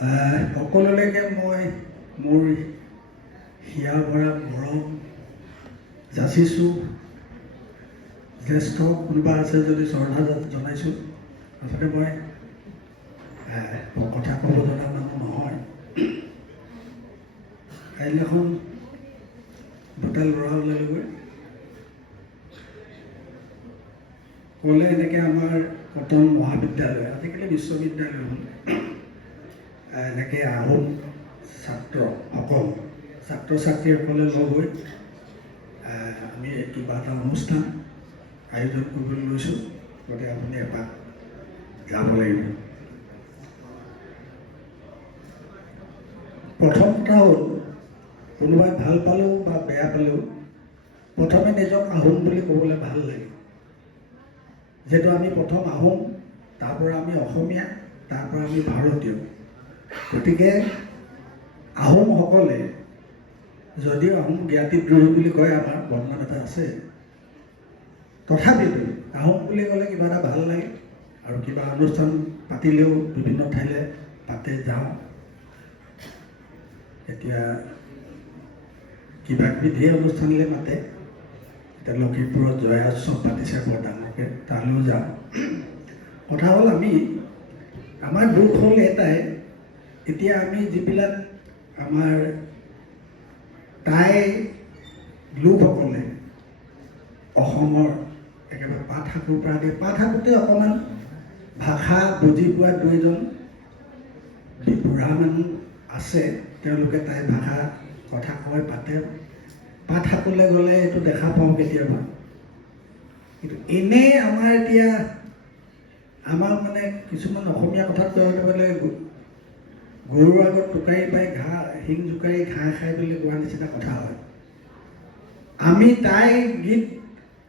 সকলোলৈকে মই মোৰ হিয়া ভৰা মৰম যাচিছোঁ। জ্যেষ্ঠ কোনোবা আছে যদি শ্ৰদ্ধা জনাইছোঁ। আচলতে মই কথা ক'ব জনা মানুহ নহয়। কাইলৈখন দুটা ল'ৰা ওলালেগৈ, ক'লে এনেকৈ আমাৰ কটন মহাবিদ্যালয়, আজিকালি বিশ্ববিদ্যালয় হ'ল, এনেকৈ আহোম ছাত্ৰ ছাত্ৰীসকলে লগ হৈ আমি কিবা এটা অনুষ্ঠান আয়োজন কৰিবলৈ লৈছোঁ। গতিকে আপুনি এপাক যাব লাগিব। প্ৰথম কথা হ'ল, কোনোবাই ভাল পালেও বা বেয়া পালেও প্ৰথমে নিজক আহোম বুলি ক'বলৈ ভাল লাগে। যিহেতু আমি প্ৰথম আহোম, তাৰপৰা আমি অসমীয়া, তাৰপৰা আমি ভাৰতীয়। গতিকে আহোমসকলে, যদিও আহোম জ্ঞাতিদ্ৰোহী বুলি কয়, আমাৰ বদনাম এটা আছে, তথাপিতো আহোম বুলি ক'লে কিবা এটা ভাল লাগে। আৰু কিবা অনুষ্ঠান পাতিলেও বিভিন্ন ঠাইলৈ পাতে, যাওঁ। এতিয়া কিবা কিবি ধেৰ অনুষ্ঠানলৈ মাতে। এতিয়া লখিমপুৰত জয়া উৎসৱ পাতিছে বৰ ডাঙৰকৈ, তালৈও যাওঁ। কথা হ'ল, আমাৰ দুখ হ'ল এটাই, এতিয়া আমি যিবিলাক আমাৰ টাই লোকসকলে অসমৰ একেবাৰে পাট সাকুৰ পৰা আদি, পাট সাকুতে অকণমান ভাষা বুজি পোৱা দুই এজন বুঢ়া মানুহ আছে। তেওঁলোকে টাই ভাষা কথা কয়, পাতে। পাট সাকুলৈ গ'লে এইটো দেখা পাওঁ কেতিয়াবা। কিন্তু এনেই আমাৰ এতিয়া আমাৰ মানে কিছুমান অসমীয়া কথাত কওঁতে বোলে গৰুৰ আগত টোকাৰি পাই শিং জোকাৰি ঘাঁহ খাই বুলি কোৱাৰ নিচিনা কথা হয়। আমি টাই গীত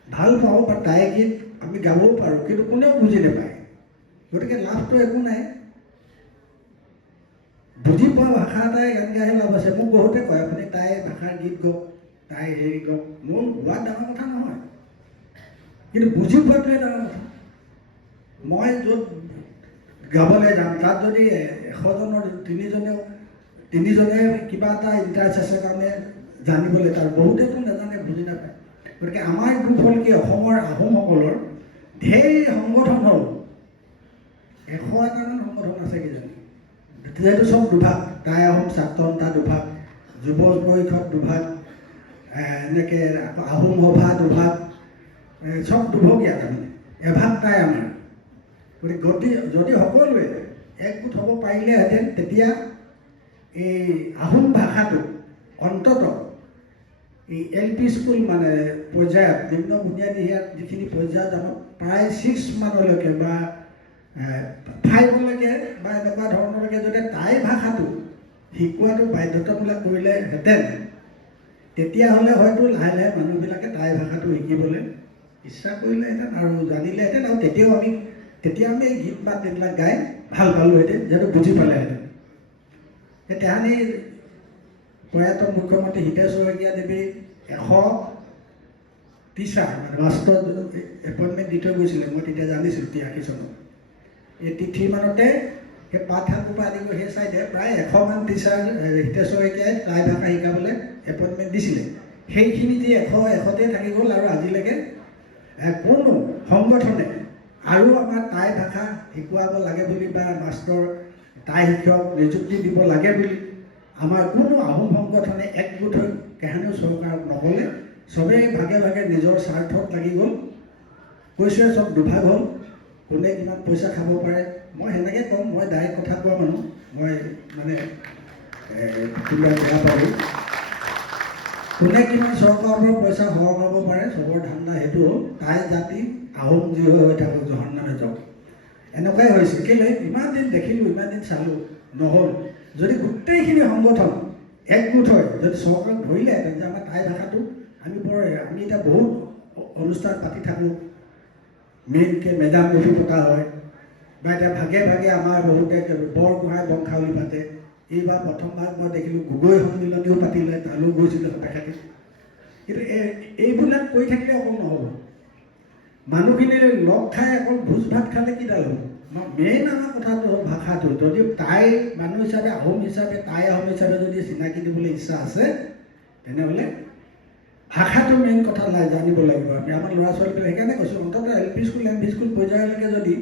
ভাল পাওঁ বা টাই গীত আমি গাবও পাৰোঁ, কিন্তু কোনেও বুজি নাপায়। গতিকে লাভটো একো নাই। বুজি পোৱা ভাষা এটাই গান গাই লাভ আছে। মোক বহুতে কয়, আপুনি টাই ভাষাৰ গীত গাওক, টাই হেৰি গাওক। মোৰ গোৱা ডাঙৰ কথা নহয়, কিন্তু বুজি পোৱাটোৱে ডাঙৰ কথা। মই য'ত গাবলৈ যাম, তাত যদি 100জনৰ তিনিজনে কিবা এটা ইণ্টাৰেষ্ট আছে কাৰণে জানিবলৈ, তাৰ বহুতেতো নাজানে, বুজি নাপায়। গতিকে আমাৰ দুখ হ'ল কি, অসমৰ আহোমসকলৰ ঢেৰ সংগঠন হ'ল, 100টামান সংগঠন আছে কিজানি। যিহেতু চব দুভাগ, টাই আহোম ছাত্ৰ সন্থা দুভাগ, যুৱ পৰিষদ দুভাগ, এনেকৈ আহোম সভা দুভাগ, চব দুভগীয়া। তাৰমানে এভাগ টাই আমাৰ। গতিকে যদি সকলোৱে একগোট হ'ব পাৰিলেহেঁতেন, তেতিয়া এই আহোম ভাষাটো অন্ততঃ এই LP স্কুল মানে পৰ্যায়ত, নিম্ন বুনিয়াদী ইয়াত যিখিনি পৰ্যায়ত আমাৰ প্ৰায় 6 মানলৈকে বা 5লৈকে বা এনেকুৱা ধৰণলৈকে যদি টাই ভাষাটো শিকোৱাটো বাধ্যতামূলক কৰিলেহেঁতেন, তেতিয়াহ'লে হয়তো লাহে লাহে মানুহবিলাকে টাই ভাষাটো শিকিবলৈ ইচ্ছা কৰিলেহেঁতেন আৰু জানিলেহেঁতেন। আৰু তেতিয়া আমি এই গীত মাত এইবিলাক গাই ভাল পালোঁহেঁতেন, যিহেতু বুজি পালেহেঁতেন। সেই তাহানি প্ৰয়াত মুখ্যমন্ত্ৰী হিতেশ শইকীয়া দেৱে 100 টিচাৰ মানে মাষ্টৰ এপইণ্টমেণ্ট দি থৈ গৈছিলে। মই তেতিয়া জানিছিলোঁ 83 চনত। এই তিথিমানতে সেই পাট সাকুৰ পৰা আদি কৰি সেই চাইডে প্ৰায় 100মান টিচাৰ হিতেশ শইকীয়াই টাই ভাষা শিকাবলৈ এপইণ্টমেণ্ট দিছিলে। সেইখিনি যি 100তে থাকি গ'ল। আৰু আজিলৈকে কোনো সংগঠনে আৰু আমাৰ টাই ভাষা শিকোৱাব লাগে বুলি বা মাষ্টৰ টাই শিক্ষক নিযুক্তি দিব লাগে বুলি আমাৰ কোনো আহোম সংগঠনে একগোট হৈ কেহানিও চৰকাৰক নক'লে। চবেই ভাগে ভাগে নিজৰ স্বাৰ্থত লাগি গ'ল। কৈছোৱে চব দুভাগ হ'ল, কোনে কিমান পইচা খাব পাৰে। মই সেনেকৈ ক'ম, মই ডাইৰেক্ট কথা কোৱা মানুহ, মই মানে কোনোবা বেয়া পালোঁ। কোনে কিমান চৰকাৰৰ পৰা পইচা সৰকাব পাৰে, চবৰ ধান্দা সেইটো হ'ল টাই জাতি আহোম যি হৈ থাকক, জহৰ নামে যাওক। এনেকুৱাই হৈছে। কেলৈ ইমান দিন দেখিলোঁ, ইমান দিন চালোঁ, নহ'ল। যদি গোটেইখিনি সংগঠন একগোট হয়, যদি চৰকাৰক ধৰিলেহেঁতেন যে আমাৰ টাই ভাষাটো আমি এতিয়া বহুত অনুষ্ঠান পাতি থাকোঁ, মেইনকৈ মেডাম মেফি পতা হয়, বা এতিয়া ভাগে ভাগে আমাৰ বহুতে বৰগোহাঁই বংশাৱলী পাতে। এইবাৰ প্ৰথমবাৰ মই দেখিলোঁ গগৈ সন্মিলনীও পাতিলে, তালৈও গৈছিলোঁ তেখেতে। কিন্তু এইবিলাক কৰি থাকিলে অকল নহ'ব। মানুহখিনি লগ খাই অকল ভোজ ভাত খালে কিডাল হ'ব। মেইন আমাৰ কথাটো ভাষাটো যদি তাই মানুহ হিচাপে আহোম হিচাপে তাই আহোম হিচাপে যদি চিনাকি দিবলৈ ইচ্ছা আছে তেনেহ'লে ভাষাটো মেইন কথা নাই জানিব লাগিব আমি আমাৰ ল'ৰা ছোৱালীবিলাক সেইকাৰণে কৈছোঁ অন্ততঃ LP স্কুল MV স্কুল পৰ্যায়লৈকে যদি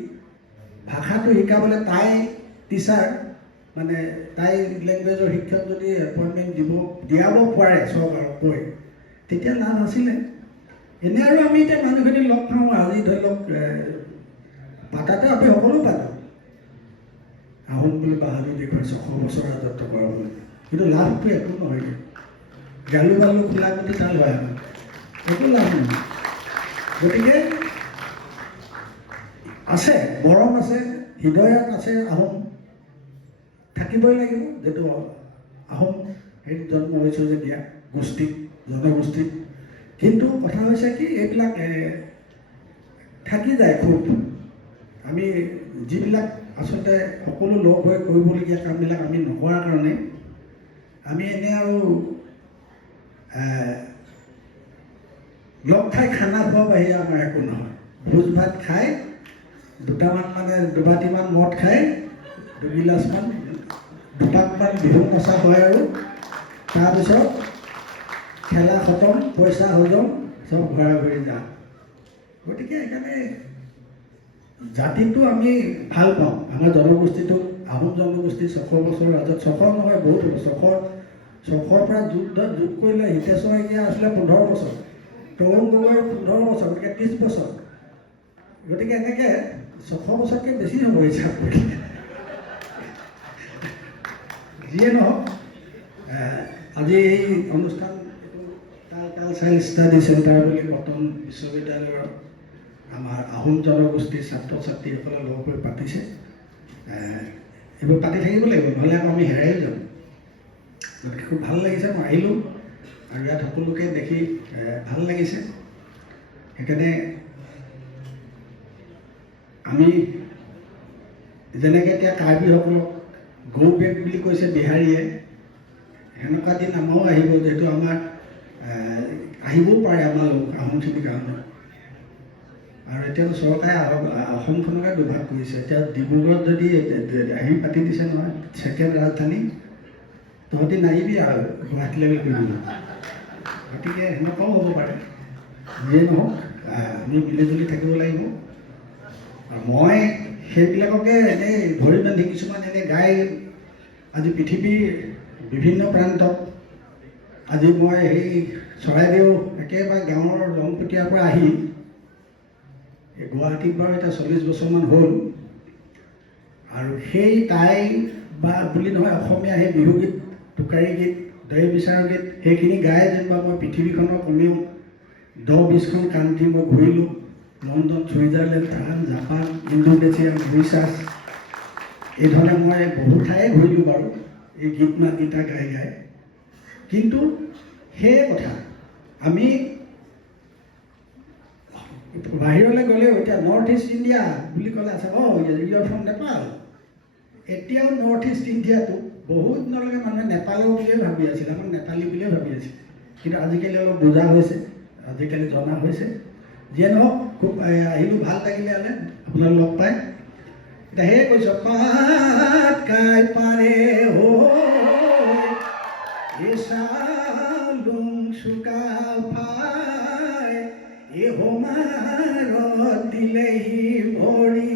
ভাষাটো শিকাবলৈ তাই টিচাৰ মানে তাই লেংগুৱেজৰ শিক্ষক যদি এপইণ্টমেণ্ট দিয়াব পাৰে চৰকাৰক কৈ তেতিয়া লাভ আছিলে এনে আৰু আমি এতিয়া মানুহখিনি লগ পাওঁ আজি ধৰি লওক পাতাতে আমি সকলো পালোঁ আহোম বুলি বাহাদুৰ দেখুৱাই 600 বছৰ ৰাজত্ব কৰা বুলি কিন্তু লাভটো একো নহয়গৈ গালু বালু খোলাগুটি তাল হয় আমাৰ একো লাভ নহয় গতিকে আছে মৰম আছে হৃদয়ত আছে আহোম থাকিবই লাগিব যিটো আহোম হেৰিত জন্ম হৈছোঁ যেতিয়া গোষ্ঠীত জনগোষ্ঠীত কিন্তু কথা হৈছে কি এইবিলাক থাকি যায় খুব আমি যিবিলাক আচলতে সকলো লগ হৈ কৰিবলগীয়া কামবিলাক আমি নকৰাৰ কাৰণে আমি এনে আৰু লগ খাই খানা খোৱা বাহিৰে আমাৰ একো নহয় ভোজ ভাত খাই দুটামান মানে দুবাতিমান মদ খাই দুগিলাচমান দুপাকমান বিহু নচা হয় আৰু তাৰপিছত খেলা খতম পইচা হজম চব ঘৰা ঘূৰি যাওঁ গতিকে সেইকাৰণে জাতিটো আমি ভাল পাওঁ আমাৰ জনগোষ্ঠীটো আহোম জনগোষ্ঠী 600 বছৰ ৰাজত 600 নহয় বহুত 600 পৰা যোগ কৰিলে হিতেশ্বৰ শইকীয়া আছিলে 15 বছৰ তৰুণ গগৈ 15 বছৰ গতিকে 30 বছৰ গতিকে এনেকৈ 600 বছৰতকৈ বেছি হ'ব হিচাপ কৰিলে যিয়ে নহওক আজি এই অনুষ্ঠান কালচাৰেল ষ্টাডি চেণ্টাৰ বুলি কটন বিশ্ববিদ্যালয়ৰ আমাৰ আহোম জনগোষ্ঠীৰ ছাত্ৰ ছাত্ৰীসকলে লগ হৈ পাতিছে এইবোৰ পাতি থাকিব লাগিব নহ'লে আকৌ আমি হেৰাই যাম গতিকে খুব ভাল লাগিছে মই আহিলোঁ আৰু ইয়াত সকলোকে দেখি ভাল লাগিছে সেইকাৰণে আমি যেনেকৈ এতিয়া কাৰ্বিসকলক গৌ বেগ বুলি কৈছে বিহাৰীয়ে সেনেকুৱা দিন আমাৰো আহিব যিহেতু আমাৰ আহিবও পাৰে আমাৰ লোক আহোমখিনিৰ কাৰণে আৰু এতিয়াও চৰকাৰে অসমখনকে দুভাগ কৰিছে এতিয়া ডিব্ৰুগড়ত যদি আহি পাতি দিছে নহয় ছেকেণ্ড ৰাজধানী তহঁতি নাহিবি আৰু গুৱাহাটীলৈ কৰিব গতিকে সেনেকুৱাও হ'ব পাৰে যিয়ে নহওক আমি মিলিজুলি থাকিব লাগিব আৰু মই সেইবিলাককে এনেই ধৰি বান্ধি কিছুমান এনেই গাই আজি পৃথিৱীৰ বিভিন্ন প্ৰান্তত আজি মই সেই চৰাইদেউ একেবাৰে গাঁৱৰ লংপটীয়াৰ পৰা আহি গুৱাহাটীত বাৰু এতিয়া 40 বছৰমান হ'ল আৰু সেই তাই বা বুলি নহয় অসমীয়া সেই বিহুগীত টোকাৰী গীত দৈ বিচাৰ গীত সেইখিনি গাই যেনিবা মই পৃথিৱীখনৰ কমেও 10-20খন কাণ্ট্ৰি মই ঘূৰিলোঁ London Switzerland Thailand Japan Indonesia Mauritius এইধৰণে মই বহু ঠায়ে ঘূৰিলোঁ বাৰু এই গীত মাতকেইটা গাই গাই কিন্তু সেই কথা আমি বাহিৰলৈ গ'লেও এতিয়া নৰ্থ ইষ্ট ইণ্ডিয়া বুলি ক'লে আছে ইউৰ ফ্ৰম নেপাল এতিয়াও নৰ্থ ইষ্ট ইণ্ডিয়াটো বহুত দিনলৈকে মানুহে নেপালৰ বুলিয়ে ভাবি আছিল আমাক নেপালী বুলিয়ে ভাবি আছিল কিন্তু আজিকালি অলপ বুজা হৈছে আজিকালি জনা হৈছে যিয়ে নহওক খুব আহিলোঁ ভাল লাগিলে হ'লে আপোনাক লগ পাই এতিয়া সেয়ে কৈছোঁ পাত কাই পাৰে চালুং চুকা ফাই হোমাৰত দিলেহি ভৰি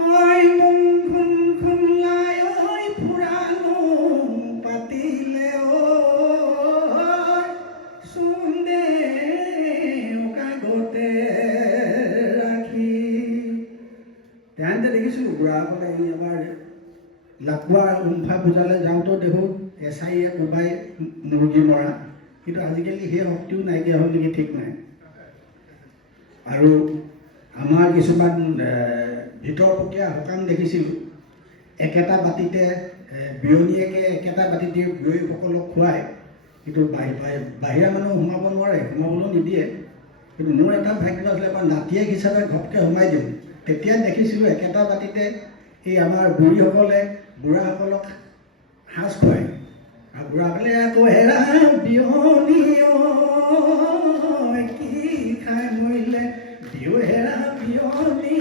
ঐ মুখখন খুলাই ঐ ফুৰানো পাতিলে চুন্দে কাগতে ৰাখি তেহেঁতে দেখিছোঁ বুঢ়াসকলে এই আমাৰ লাকুৱা উমফা পূজালৈ যাওঁতেও দেখোঁ এছাইয়ে কোবাই মুৰ্গী মৰা কিন্তু আজিকালি সেই শক্তিও নাইকিয়া হ'ল নেকি ঠিক নাই আৰু আমাৰ কিছুমান ভিতৰপতীয়া সকাম দেখিছিলোঁ একেটা বাতিতে বিয়নীয়েকে একেটা বাতিতে বিয়ৈসকলক খুৱায় কিন্তু বাহিৰা মানুহ সোমাব নোৱাৰে সোমাবলৈ নিদিয়ে কিন্তু মোৰ এটা ভাগ্য আছিলে মই নাতিয়েক হিচাপে ঘপকৈ সোমাই দিওঁ তেতিয়া দেখিছিলোঁ একেটা বাতিতে এই আমাৰ বুঢ়ীসকলে বুঢ়াসকলক সাজ খুৱায় আৰু বুঢ়াসকলে আকৌ হেৰা বিয়নী কি খাই মৰিলে বিহু হেৰা বিয়নী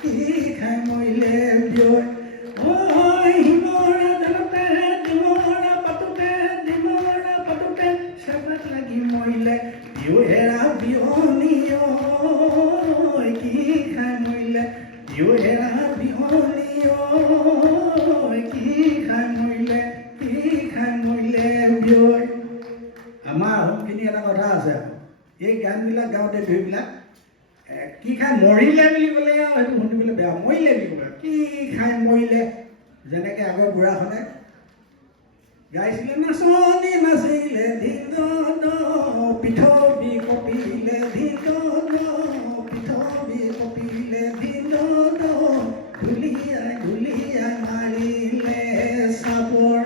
কি খাই মৰিলে বিয়ৈ ঐ হিমৰা জালতে ডিমৰা পাতোতে চেপাত লাগি মৰিলে বিয়ৈহেৰা বিহনী ঐ কি খাই মৰিলে বিয়ৈহেৰা বিহনী ঐ কি খাই মৰিলে বিয়ৈ। আমাৰ আহোমখিনি এটা কথা আছে এই গানবিলাক গাওঁতে দুইবিলাক কি খাই মৰিলে বুলি ক'লে আৰু সেইটো শুনিবলৈ বেয়া মৰিলে বুলি ক'লে কি খাই মৰিলে যেনেকৈ আগৰ বুঢ়াখনে গাইছিলে নাচনি নাচিলে ধিন পিঠি কপিলে ধিন ঢুলিয়াই মাৰিলে চাপৰ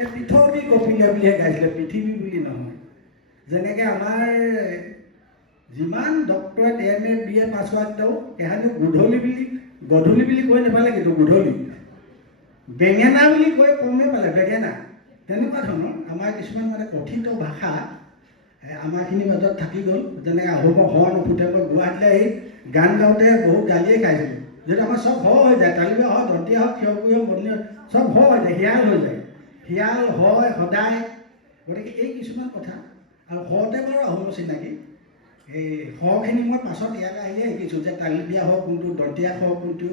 এই পিঠি কপিলে বুলিহে গাইছিলে পৃথিৱী বুলি নহয়। যেনেকৈ আমাৰ যিমান ডক্টৰেট MA BA পাছ হোৱাতেও এহাঁতি গধূলি বুলি কৈ নাপালে কিন্তু গধূলি বেঙেনা বুলি কৈ কমেই পালে বেঙেনা তেনেকুৱা ধৰণৰ আমাৰ কিছুমান মানে কথিত ভাষা আমাৰখিনিৰ মাজত থাকি গ'ল। যেনেকৈ আহোমৰ হ নুফুটে মই গুৱাহাটীলৈ আহি গান গাওঁতে বহুত গালিয়ে খাইছিলোঁ যিহেতু আমাৰ চব হ হৈ যায় তালিবা হওক দন্তীয়া হওক ক্ষয়পুৰি হওক বদলি হওক চব হ হৈ যায় শিয়াল হৈ যায় শিয়াল হয় সদায়। গতিকে এই কিছুমান কথা আৰু হতে বাৰু আহোমৰ চিনাকি এই হখিনি মই পাছত ইয়ালৈ আহিয়ে শিকিছোঁ যে তালিবিয়া হওক কোনটো দন্তীয়া হওক কোনটো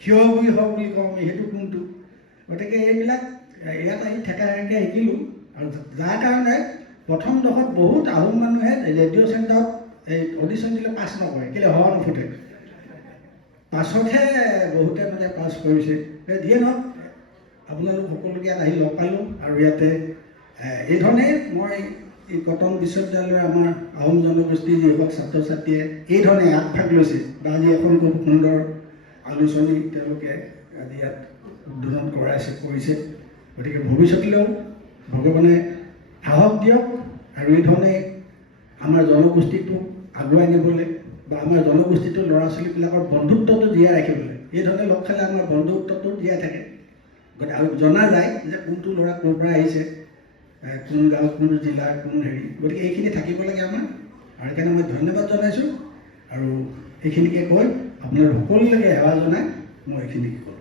ক্ষয়পুৰি হওক বুলি কওঁ আমি সেইটো কোনটো। গতিকে এইবিলাক ইয়াত আহি ঠেকাকৈ শিকিলোঁ আৰু যাৰ কাৰণে প্ৰথম দশত বহুত আহোম মানুহে ৰেডিঅ' চেণ্টাৰত এই অডিশ্যন দিলে পাছ নকৰে কেলৈ হ নুফুটে পাছতহে বহুতে মানে পাছ কৰিছে। যিয়ে নহওক আপোনালোক সকলোকে ইয়াত আহি লগ পালোঁ আৰু ইয়াতে এইধৰণেই মই এই কটন বিশ্ববিদ্যালয়ৰ আমাৰ আহোম জনগোষ্ঠীৰ যিসকল ছাত্ৰ ছাত্ৰীয়ে এইধৰণে আগভাগ লৈছে বা আজি এখন খুব সুন্দৰ আলোচনী তেওঁলোকে আজি ইয়াত উদ্বোধন কৰিছে। গতিকে ভৱিষ্যতলৈও ভগৱানে সাহস দিয়ক আৰু এইধৰণে আমাৰ জনগোষ্ঠীটোক আগুৱাই নিবলৈ বা আমাৰ জনগোষ্ঠীটোৰ ল'ৰা ছোৱালীবিলাকৰ বন্ধুত্বটো জীয়াই ৰাখিবলৈ এইধৰণে লগ খালে আমাৰ বন্ধুত্বটো জীয়াই থাকে। গতিকে আৰু জনা যায় যে কোনটো ল'ৰা ক'ৰ পৰা আহিছে কোন গাঁও কোন জিলাৰ কোন হেৰি গতিকে এইখিনি থাকিব লাগে আমাৰ আৰু সেইকাৰণে মই ধন্যবাদ জনাইছোঁ আৰু এইখিনিকে কৈ আপোনালোক সকলোলৈকে সেৱা জনাই মই এইখিনিকে ক'লোঁ।